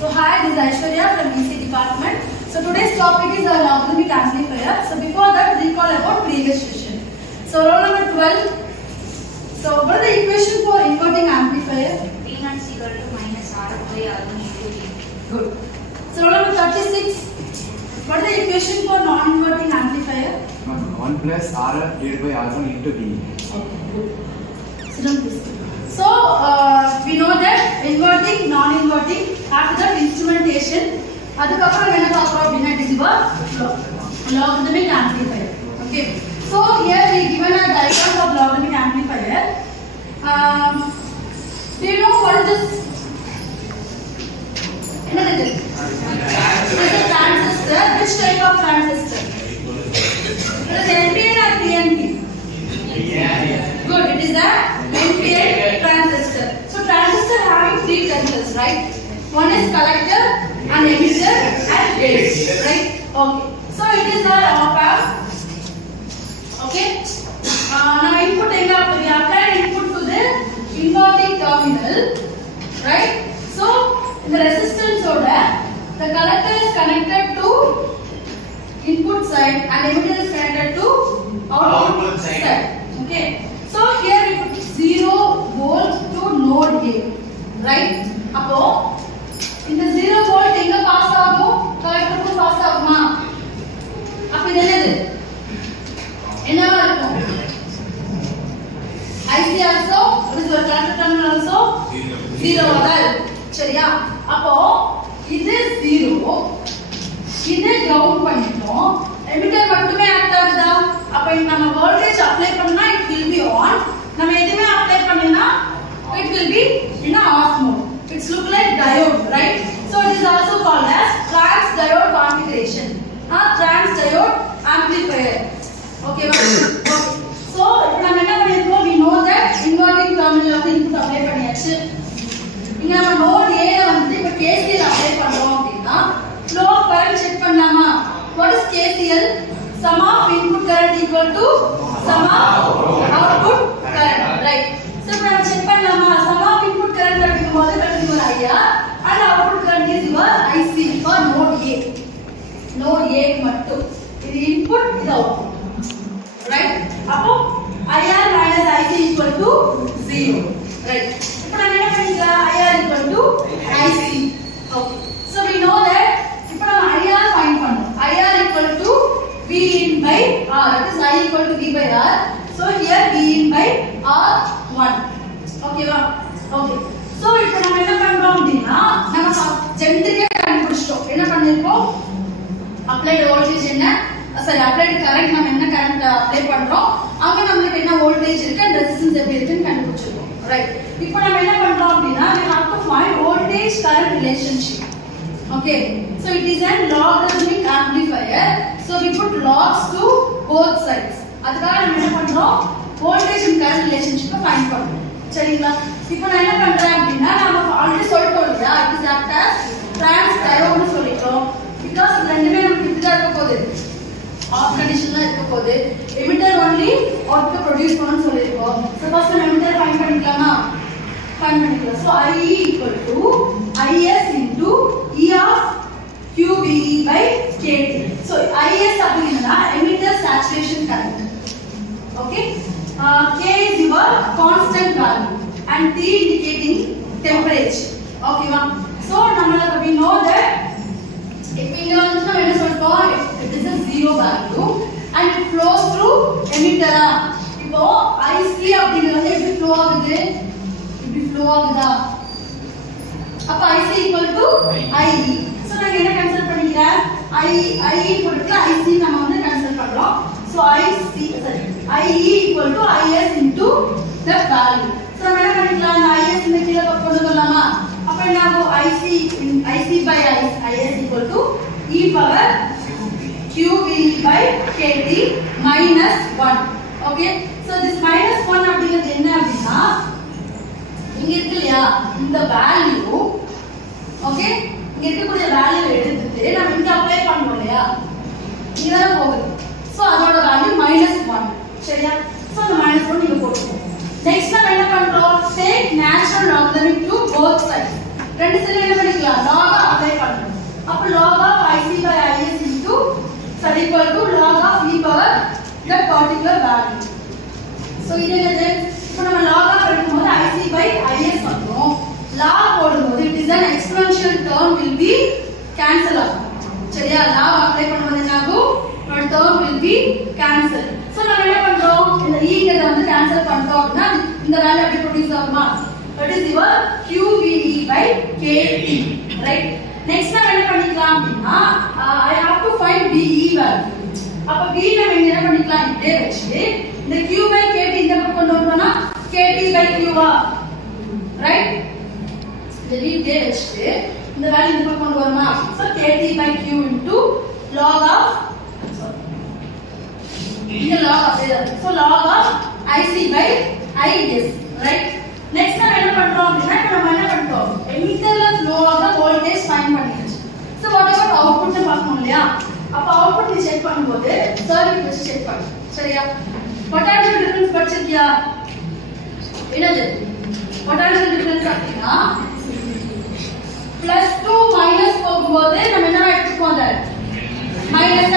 So hi, this is Aishwarya from DC department. So today's topic is a logarithmic amplifier. So before that, recall about previous session. So roll number 12. So what is the equation for inverting amplifier? P0 is equal to minus RF by R1 into D. Good. So roll number 36. What is the equation for non-inverting amplifier? 1 plus RF divided by R1 into D. Okay, good. So we know that inverting, non-inverting, after that instrumentation, adukapra venna paakrom appadina it is logarithmic amplifier. Okay. So here we given a diagram of logarithmic amplifier. Do you know what is this? Another thing. It is a transistor. Which type of transistor? It is NPN or PNP? Good. It is a NPN transistor. So transistor having three terminals, right? One is collector, and emitter, and base, right? Okay. So it is our op-amp. Okay. Now input we apply input to the inverting terminal, right? So in the resistance order, the collector is connected to input side and emitter is connected to output side. Okay. So here we put 0 volt to node A, right? Appo in the 0 volt enga pass agum collector ku pass aguma appo idenadu enna irukum IC also what is your collector terminal also 0 vaga irukum சரியா அப்போ இது 0 இதை ground பண்ணிட்டோம் emitter மட்டுமே act ஆகுதா அப்ப நம்ம voltage apply பண்ணா it will be on நம்ம எதுமே அப்ளை பண்ணினா it will be in a off mode. It's look like diode, right? So it is also called as trans diode configuration or trans diode amplifier. Okay, okay. So இப்போ நம்ம என்ன பண்ணிருக்கோம், we know that inverting terminal வந்து input apply பண்ணியாச்சு. இங்க நம்ம note A ல வந்து இப்ப KCL அப்ளை பண்றோம் அப்படினா flow of current செக் பண்ணலாமா? What is KCL? Sum of input current equal to sum of output current, right? So now check பண்ணலாமா? Sum of input current அப்படிங்கும்போது கண்டிப்பா IR and output current is your IC for node A. Node A மட்டும். இது input, இது output. Right? அப்போ IR minus IC equal to 0. Right? இப்போ நம்ம என்ன பண்ணிக்கலாம்? IR equal to IC. Okay. So we know that இப்போ நம்ம IR find பண்ணனும். IR equal to V in by R. That is I equal to V by R. So here V in by R1. Okay va? Okay. So இப்போ நம்ம என்ன பண்றோம் அப்படினா நம்ம ஜெனரிக்கா கண்டுபிடிச்சோம். என்ன பண்ணிருக்கோம்? applied voltage என்ன? sorry applied current நம்ம என்ன current அப்ளை பண்றோம்? அங்க நமக்கு என்ன voltage இருக்கு and resistance எப்படி இருக்குன்னு கண்டுபிடிச்சிருக்கோம். Right. இப்போ நம்ம என்ன பண்றோம் அப்படினா we have to find voltage current relationship. Okay, so it is a logarithmic amplifier. So we put logs to both sides. அதுக்காக நம்ம என்ன பண்றோம், voltage and current relationship find பண்றோம். சரிங்களா? இப்போ நான் என்ன பண்றேன் அப்படினா நாம ஆல்ரெடி சொல்லிட்டோம் இல்லையா, it is act as trans diode சொல்லிட்டோம். because ரெண்டுமே நமக்கு இப்படிதான் இருக்க போகுது, ஆஃப் கண்டிஷன்ல இருக்க போகுது. emitter only output produce பண்ணனும் சொல்லிருக்கோம். so first நம்ம emitter find பண்ணிக்கலாமா? find பண்ணிக்கலாம். so IE equal to IS into E of QVE by KT. So IS அப்படினா emitter saturation current. Okay. K is your constant value and T indicating temperature. Okay va? So நம்மளுக்கு we know that if we know நம்ம என்ன சொல்றோம், it is a zero value and it flows through emitter. இப்போ IC அப்படிங்கிறது எப்படி flow ஆகுது? இப்படி flow ஆகுதா? அப்ப IC equal to IE. So நான் என்ன கேன்சல் பண்ணிக்கிறேன்? IE போட்டு IC நம்ம வந்து கேன்சல் பண்றோம். So IE equal to IS into the value. So நம்ம என்ன பண்ணிக்கலாம், அந்த IS இந்த கீழ கொண்டு வரலாமா? அப்ப என்ன ஆகும்? IC by IS equal to E power QVE by KT minus 1. Okay. So this minus 1 அப்படிங்கிறது என்ன அப்படின்னா இங்க இருக்கு இல்லையா, இந்த வேல்யூ ஓகே, இங்க இருக்கக்கூடிய வேல்யூ எடுத்துட்டு நம்ம இங்க அப்ளை பண்ணோம் இல்லையா, இங்க தான் போகுது. சோ அதோட வேல்யூ -1. சரியா? சோ அந்த -1 இங்க போட்டுப்போம். நெக்ஸ்ட் நம்ம என்ன பண்றோம், take natural logarithm to both sides. ரெண்டு சைடு என்ன பண்ணிக்கலாம், log particular value. So இது என்னது? இப்போ நம்ம log ஆஃப் எடுக்கும்போது IC by IS வந்துரும். log போடும்போது it is an exponential term will be cancel ஆகும். சரியா? log அப்ளை பண்ணும்போது என்ன ஆகும்? ஒரு term will be cancel. So நம்ம என்ன பண்றோம்? இந்த e ங்கறத வந்து cancel பண்ணிட்டோம் அப்படினா இந்த வேல்யூ அப்படியே ப்ரொடியூஸ் ஆகுமா? That is your QVE by KT. Right? Next நம்ம என்ன பண்ணிக்கலாம் அப்படினா I have to find DE value. அப்ப V நம்ம இங்க என்ன பண்ணிக்கலாம்? இப்படியே வச்சு இந்த Q by KT இந்த பக்கம் கொண்டு வந்தோம்னா KT by Q வா? ரைட்? இந்த V இப்படியே வச்சு இந்த வேல்யூ இந்த பக்கம் கொண்டு வருமா? So KT by Q into log of இந்த log of so log of IC by IS. Right? Next நம்ம என்ன பண்றோம் அப்படினா நம்ம என்ன பண்றோம்? எமிட்டர்ல flow ஆக வோல்டேஜ் ஃபைண்ட் பண்ணியாச்சு. So what about output னு பார்க்கணும் இல்லையா? அப்ப அவுட்புட் நீ செக் பண்ணும்போது சர்க்யூட் வச்சு செக் பண்ணு. சரியா? பொட்டன்ஷியல் டிஃபரன்ஸ் படிச்சிருக்கியா? என்னது? பொட்டன்ஷியல் டிஃபரன்ஸ் அப்படினா +2 மைனஸ் போகும்போது நம்ம என்ன எடுத்துப்போம் அத? மைனஸ்